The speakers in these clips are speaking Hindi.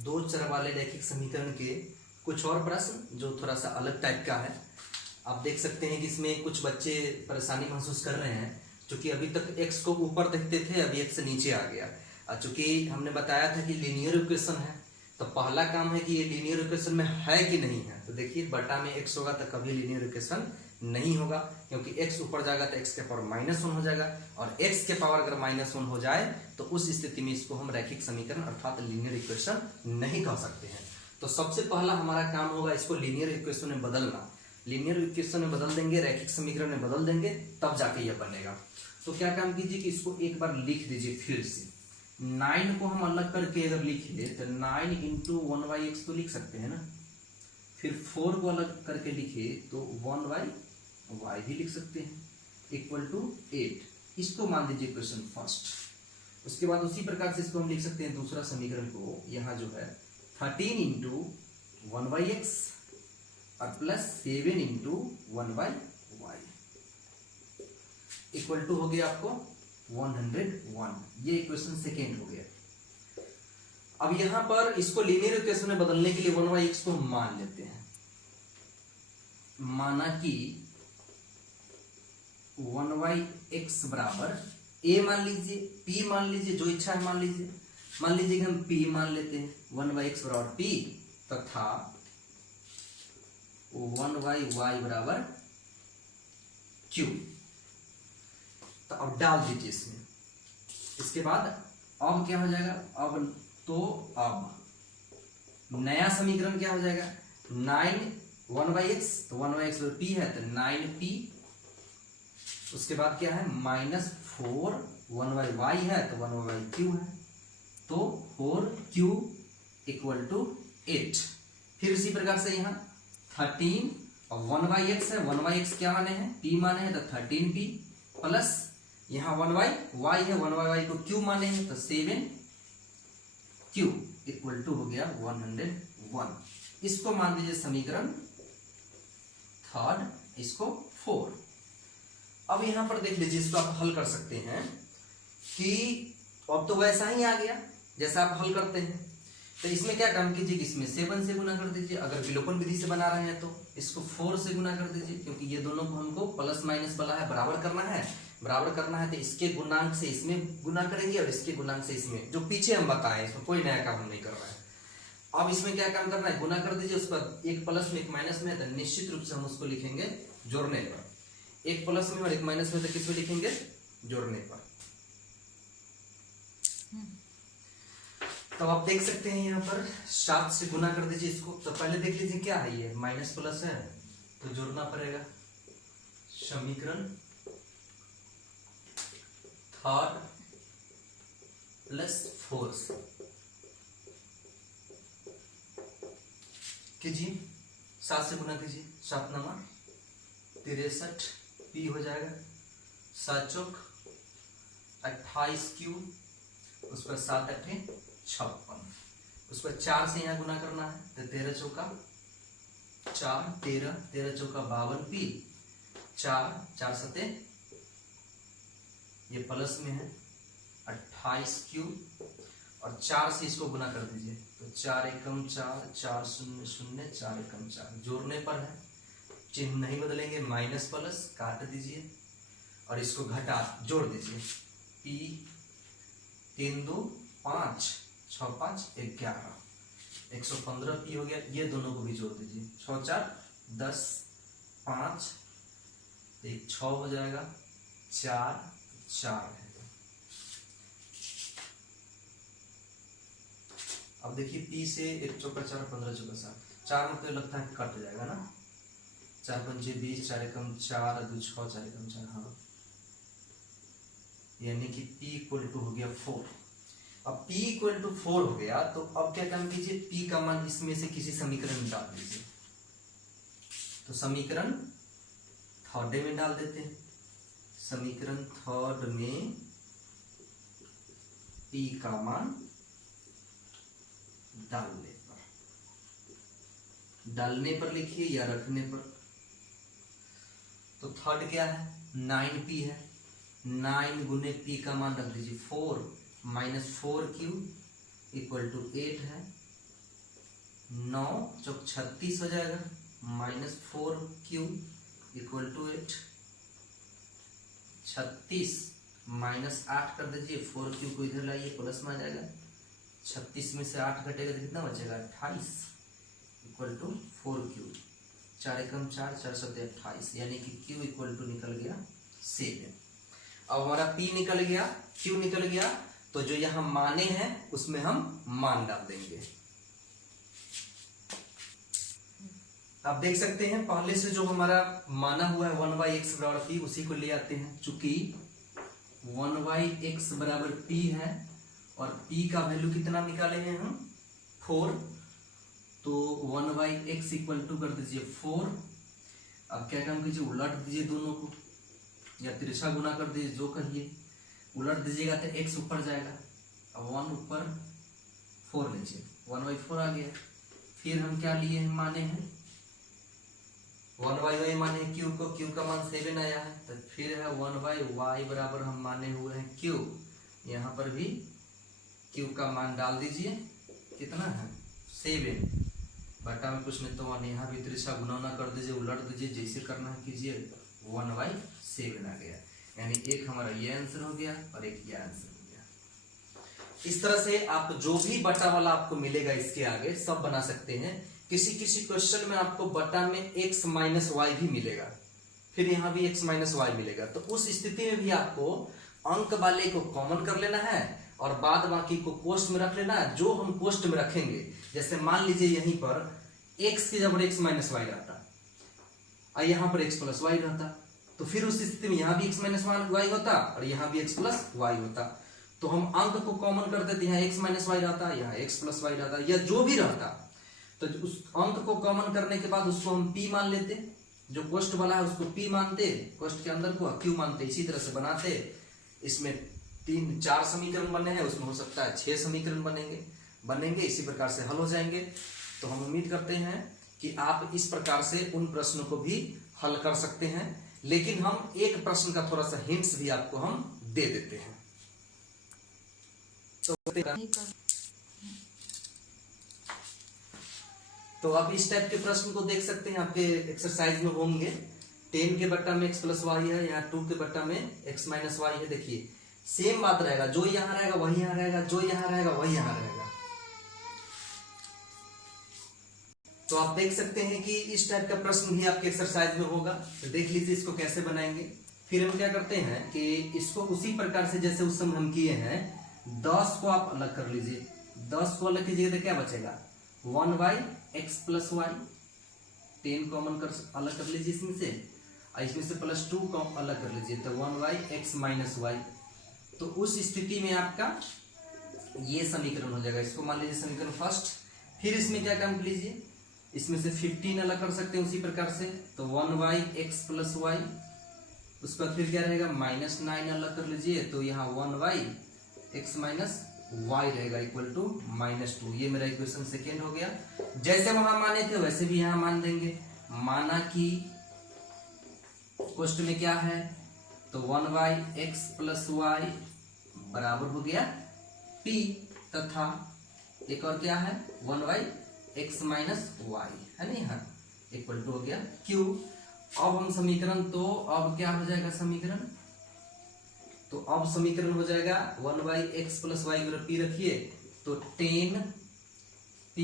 दो चर वाले रैखिक समीकरण के कुछ और प्रश्न जो थोड़ा सा अलग टाइप का है। आप देख सकते हैं कि इसमें कुछ बच्चे परेशानी महसूस कर रहे हैं, क्योंकि अभी तक x को ऊपर देखते थे, अभी x नीचे आ गया। चूंकि हमने बताया था कि लीनियर इक्वेशन है, तो पहला काम है कि ये लीनियर इक्वेशन में है कि नहीं है। तो देखिए बटा में x होगा तो कभी लीनियर इक्वेशन नहीं होगा, क्योंकि x ऊपर जाएगा तो x के पावर -1 हो जाएगा, और x के पावर अगर -1 हो जाए तो उस स्थिति में इसको हम रैखिक समीकरण अर्थात लीनियर इक्वेशन नहीं कह सकते हैं। तो सबसे पहला हमारा काम होगा इसको लीनियर इक्वेशन में बदलना। लीनियर इक्वेशन में बदल देंगे, रैखिक समीकरण में बदल देंगे, तब जाके यह बनेगा। तो क्या काम कीजिए कि इसको एक बार लिख दीजिए फिर से। 9 को हम अलग करके अगर लिखे तो 9 × 1/x तो लिख सकते हैं ना, फिर 4 को अलग करके लिखे तो 1/y भी लिख सकते हैं, इक्वल टू 8। इसको मान लीजिए इक्वेशन फर्स्ट। उसके बाद उसी प्रकार से इसको हम लिख सकते हैं दूसरा समीकरण को, यहाँ जो है 13 × 1/x और प्लस 7 × 1/y इक्वल टू हो गया आपको 101। ये इक्वेशन सेकेंड हो गया। अब यहां पर इसको लीनियर इक्वेशन में बदलने के लिए 1/x को मान लेते हैं। माना कि 1/x बराबर a मान लीजिए, p मान लीजिए, जो इच्छा है मान लीजिए। मान लीजिए कि हम p मान लेते हैं, 1/x बराबर p तथा 1/y बराबर q। तो अब डाल दीजिए इसमें। इसके बाद अब क्या हो जाएगा, अब नया समीकरण क्या हो जाएगा, 1/x, तो 1/x p है तो 9p। उसके बाद क्या है -4, 1/y है तो 1/q है, तो 4q इक्वल टू 8। फिर इसी प्रकार से यहाँ 13 और 1/x है, 1/x क्या माने हैं, p माने हैं, तो 13p प्लस यहाँ 1/y है, 1/y को q माने हैं तो 7q इक्वल टू हो गया 101। इसको मान लीजिए समीकरण थर्ड, इसको 4। अब यहां पर देख लीजिए, इसको आप हल कर सकते हैं कि अब तो वैसा ही आ गया जैसा आप हल करते हैं। तो इसमें क्या काम कीजिए कि इसमें 7 से गुना कर दीजिए। अगर विलोपन विधि से बना रहे हैं तो इसको 4 से गुना कर दीजिए, क्योंकि ये दोनों को हमको प्लस माइनस वाला है, बराबर करना है। बराबर करना है तो इसके गुणांक से इसमें गुना करेंगे और इसके गुणांक से इसमें, जो पीछे हम बताएं, इसमें कोई नया काम हम नहीं कर रहे हैं। अब इसमें क्या काम करना है, गुना कर दीजिए, उस पर एक प्लस में एक माइनस में, तो निश्चित रूप से हम उसको लिखेंगे जोड़ने पर। एक प्लस में और एक माइनस में तो किस में लिखेंगे, जोड़ने पर। तो आप देख सकते हैं यहाँ पर 7 से गुना कर दीजिए इसको। तो पहले देख लीजिए क्या है, ये माइनस प्लस है तो जोड़ना पड़ेगा। समीकरण थर्ड प्लस 4 कीजिए, 7 से गुना कीजिए, 7 नंबर 63 p हो जाएगा, 7 चौक 28q, उस पर 7 8 56, उस पर 4 से यहाँ गुना करना है तो 13 चौका 4, 13 चौका 52p, 4 सते, ये प्लस में है 28q, और 4 से इसको गुना कर दीजिए तो 4 एकम 4, 4 0 0, 4 एकम 4। जोड़ने पर है, चिन्ह नहीं बदलेंगे, माइनस प्लस काट दीजिए और इसको घटा जोड़ दीजिए। p 3 2 5 6 5 11, 115p हो गया। ये दोनों को भी जोड़ दीजिए, 6 4 10, 5 1 6 हो जाएगा, 4 4 है। अब देखिए p से 1 चौका 4, 15 चौका 7, 4 में तो लगता है कट जाएगा ना, 4 पंचे 20, 4 एकम 4, 2 6, 4 एकम 4, हाँ, यानी कि p इक्वल टू हो गया 4। अब p इक्वल टू 4 हो गया, तो अब क्या काम कीजिए, p का मान इसमें से किसी समीकरण में डाल दीजिए। तो समीकरण थर्ड में डाल देते हैं। समीकरण थर्ड में p का मान डालने पर लिखिए या रखने पर। तो थर्ड क्या है, 9p है, 9 गुने p का मान रख दीजिए 4 -4q इक्वल टू 8 है, 9 चौक 36 हो जाएगा, -4q इक्वल टू 8। 36 -8 कर दीजिए, 4q को इधर लाइए, प्लस में आ जाएगा। 36 में से 8 घटेगा तो कितना बचेगा, 28 इक्वल टू 4q। 4 एकम 4, 4 सत्ते 28, यानी कि q इक्वल टू निकल गया 7। अब हमारा p निकल गया, q निकल गया, तो जो यहां माने हैं उसमें हम मान डाल देंगे। आप देख सकते हैं पहले से जो हमारा माना हुआ है 1/x बराबर p, उसी को ले आते हैं। चूंकि 1/x बराबर p है और p का वैल्यू कितना निकाले हैं हम, 4, तो 1/x इक्वल टू कर दीजिए 4। अब क्या काम कीजिए, उलट दीजिए दोनों को, या तिरछा गुना कर दीजिए, जो कहिए। उलट दीजिएगा तो x ऊपर जाएगा, अब 1 ऊपर 4 नीचे, 1/4 आ गया। फिर हम क्या लिए हैं, माने हैं 1/y माने q को, q का मान 7 आया है, तो फिर है 1/y बराबर हम माने हुए हैं q। यहाँ पर भी q का मान डाल दीजिए, कितना है 7, बटा में कुछ नहीं तो 1, यहाँ भी तिरछा गुना कर दीजिए, उलट दीजिए, जैसे करना है कीजिए। 1/7 आ गया, यानी एक हमारा ये आंसर हो गया और एक ये आंसर हो गया। इस तरह से आप जो भी बटा वाला आपको मिलेगा इसके आगे सब बना सकते हैं। किसी किसी क्वेश्चन में आपको बटा में x माइनस वाई भी मिलेगा, फिर यहाँ भी x माइनस वाई मिलेगा, तो उस स्थिति में भी आपको अंक वाले को कॉमन कर लेना है और बाद बाकी को कोष्ट में रख लेना है। जो हम कोष्ट में रखेंगे, जैसे मान लीजिए यहीं पर x की जगह x माइनस वाई रहता और यहाँ पर x प्लस वाई रहता, तो फिर उस स्थिति में यहाँ भी x माइनस वाई होता और यहाँ भी x प्लस वाई होता। तो हम अंक को कॉमन कर देते हैं, x माइनस वाई रहता, यहाँ x प्लस वाई रहता, या जो भी रहता, तो उस अंक को कॉमन करने के बाद उसको हम p मान लेते, जो कोष्ट वाला है उसको p मानते, कोष्ट के अंदर को q मानते, इसी तरह से बनाते। इसमें 3-4 समीकरण बने हैं, उसमें हो सकता है 6 समीकरण बनेंगे, इसी प्रकार से हल हो जाएंगे। तो हम उम्मीद करते हैं कि आप इस प्रकार से उन प्रश्नों को भी हल कर सकते हैं, लेकिन हम एक प्रश्न का थोड़ा सा हिंट्स भी आपको हम दे देते हैं। तो आप इस टाइप के प्रश्न को देख सकते हैं, आपके एक्सरसाइज में होंगे। 10 के बट्टा में x प्लस वाई है, यहाँ 2 के बट्टा में x माइनस वाई है। देखिए सेम बात रहेगा, जो यहाँ रहेगा वही यहाँ रहेगा, जो यहाँ रहेगा वही यहाँ रहेगा। तो आप देख सकते हैं कि इस टाइप का प्रश्न भी आपके एक्सरसाइज में होगा। तो देख लीजिए इसको कैसे बनाएंगे। फिर हम क्या करते हैं कि इसको उसी प्रकार से जैसे उस समय हम किए हैं, 10 को आप अलग कर लीजिए। 10 को अलग कीजिएगा तो क्या बचेगा, 1/x प्लस वाई। 10 को अलग कर लीजिए इसमें से, और इसमें से +2 को अलग कर लीजिए, तो 1/x माइनस वाई। तो उस स्थिति में आपका ये समीकरण हो जाएगा। इसको मान लीजिए समीकरण फर्स्ट। फिर इसमें क्या काम लीजिए, इसमें से 15 अलग कर सकते हैं उसी प्रकार से, तो 1/x प्लस वाई। उसके बाद फिर क्या रहेगा, -9 अलग कर लीजिए, तो यहाँ 1/x माइनस वाई रहेगा इक्वल टू -2। ये मेरा इक्वेशन सेकेंड हो गया। जैसे वहां माने थे वैसे भी यहां मान देंगे। माना कि कोष्ट में क्या है, तो 1/x प्लस वाई बराबर हो गया p, तथा एक और क्या है 1/x माइनस वाई है ना, यहाँ इक्वल टू हो गया q। अब हम समीकरण, तो अब क्या हो जाएगा समीकरण, तो अब समीकरण हो जाएगा 1/x प्लस वाई अगर p रखिए तो 10p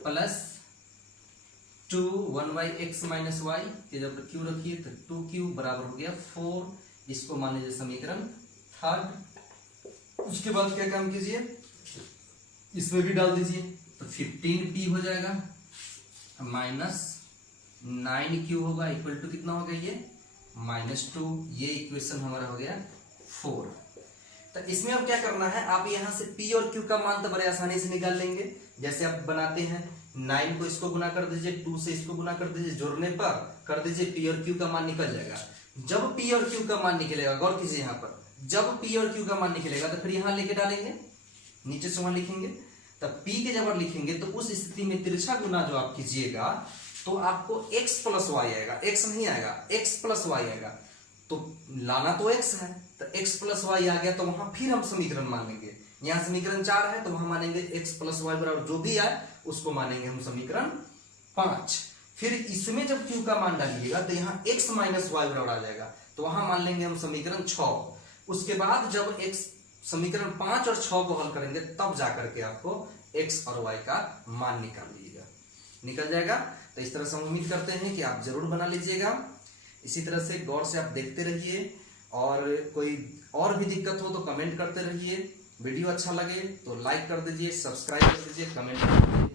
plus 2 1/x minus Y के जब q रखिए तो 2q बराबर हो गया 4। इसको मान लीजिए समीकरण थर्ड। उसके बाद क्या काम कीजिए, इसमें भी डाल दीजिए, तो 15p हो जाएगा माइनस 9q होगा इक्वल टू कितना हो गया ये -2। ये इक्वेशन हमारा हो गया 4। तो इसमें अब क्या करना है, आप यहां से p और q का मान तो बड़े आसानी से निकाल लेंगे। जैसे आप बनाते हैं 9 को इसको गुना कर दीजिए, 2 से इसको गुना कर दीजिए, जोड़ने पर कर दीजिए p और q का मान निकल जाएगा। जब p और q का मान निकलेगा, गौर कीजिए यहाँ पर, जब p और q का मान निकलेगा तो फिर यहाँ लेके डालेंगे, नीचे से वहां लिखेंगे, तब p के जब लिखेंगे तो उस स्थिति में तिरछा गुना जो आप कीजिएगा तो आपको x प्लस वाई आएगा, x नहीं आएगा, x प्लस वाई आएगा। तो लाना तो x है, तो x प्लस वाई आ गया, तो वहां फिर हम समीकरण मान लेंगे यहाँ समीकरण 4 है तो वहां मानेंगे x प्लस वाई बराबर जो भी आए उसको मानेंगे हम समीकरण 5। फिर इसमें जब q का मान डालिएगा तो यहाँ x माइनस वाई बराबर आ जाएगा, तो वहां मान लेंगे हम समीकरण 6। उसके बाद जब x समीकरण 5 और 6 को हल करेंगे तब जाकर के आपको x और y का मान निकल जाएगा। तो इस तरह से हम उम्मीद करते हैं कि आप जरूर बना लीजिएगा। इसी तरह से गौर से आप देखते रहिए, और कोई और भी दिक्कत हो तो कमेंट करते रहिए। वीडियो अच्छा लगे तो लाइक कर दीजिए, सब्सक्राइब कर दीजिए, कमेंट कर दीजिए।